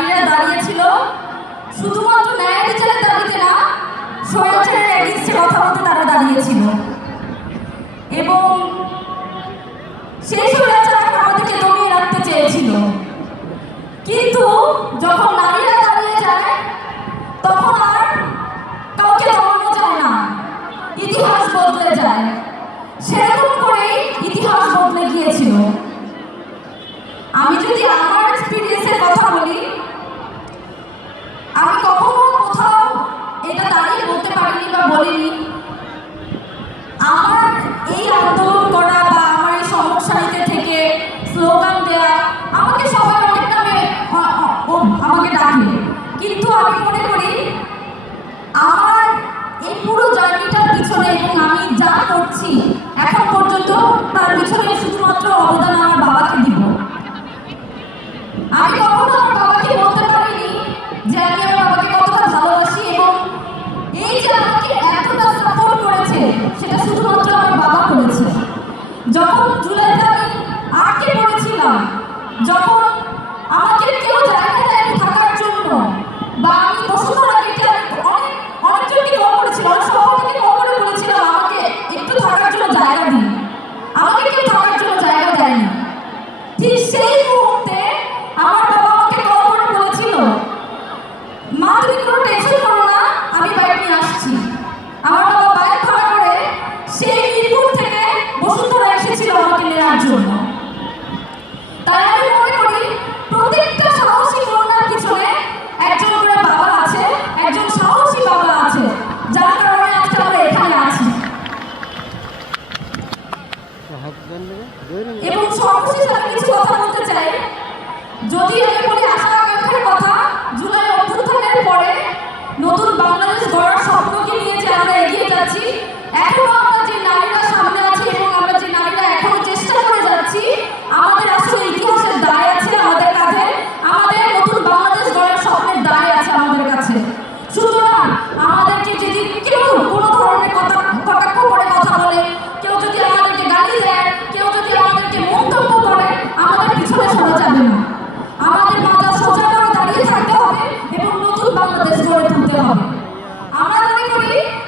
নারীরা দাঁড়িয়েছিল শুধুমাত্র যা করছি, এখন পর্যন্ত তার পিছনে শুধুমাত্র অবদান আমার বাবাকে দিব। আমি কখনো আমার বাবাকে বলতে পারিনি যে আমি আমার বাবাকে কতটা ভালোবাসি এবং এই যে আমাকে এতটা সাপোর্ট করেছে, সেটা শুধুমাত্র আমার বাবা করেছে। যখন জুলাইতে আমি আটকে পড়েছিলাম, যখন ঠিক সেই মুহূর্তে আমার বাবা আমাকে কল করে বলেছিল মা, তুমি কোনো না, আমি বাইরে নিয়ে আসছি। আমার বাবা বাইরে ধরা করে সেই মিরপুর থেকে বসুন্ধরা এসেছিল আমাকে নেওয়ার জন্য। তাই সর্বশেষ আমি কিছু কথা বলতে চাই। যদি আমি বলি আশা আকাঙ্ক্ষার কথা, জুলাই অভ্যুত্থানের পরে নতুন বাংলাদেশ গড়ার স্বপ্নকে নিয়ে যে আমরা এগিয়ে যাচ্ছি, এখনও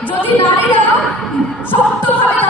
যদি নারীরা শক্তভাবে